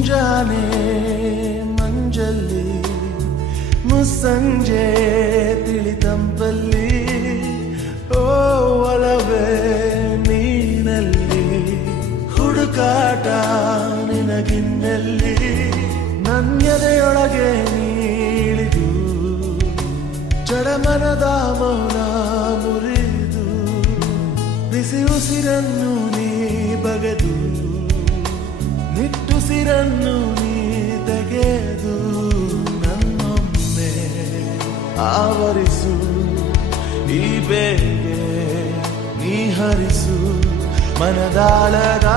ಮುಂಜಾನೆ ಮಂಜಲ್ಲಿ ಮುಸ್ಸಂಜೆ ತಿಳಿತಂಪಲ್ಲಿ ಓ ಒಲವೇ ನೀನಲ್ಲಿ ಹುಡುಕಾಟ ನಿನಗಿನ್ನಲ್ಲಿ ನನ್ಯದೆಯೊಳಗೆ ನೀಳಿದು ಜಡಮನದ ಮೌನ ಮುರಿದು ಬಿಸಿ ಉಸಿರನ್ನು ನೀ ಬಗೆದು ನಿಟ್ಟುಸಿರನ್ನು ನೀ ತೆಗೆದು ನನ್ನೊಮ್ಮೆ ಆವರಿಸು ಈ ಬೇಗೆ ನೀ ಹರಿಸು ಮನದಾಳದ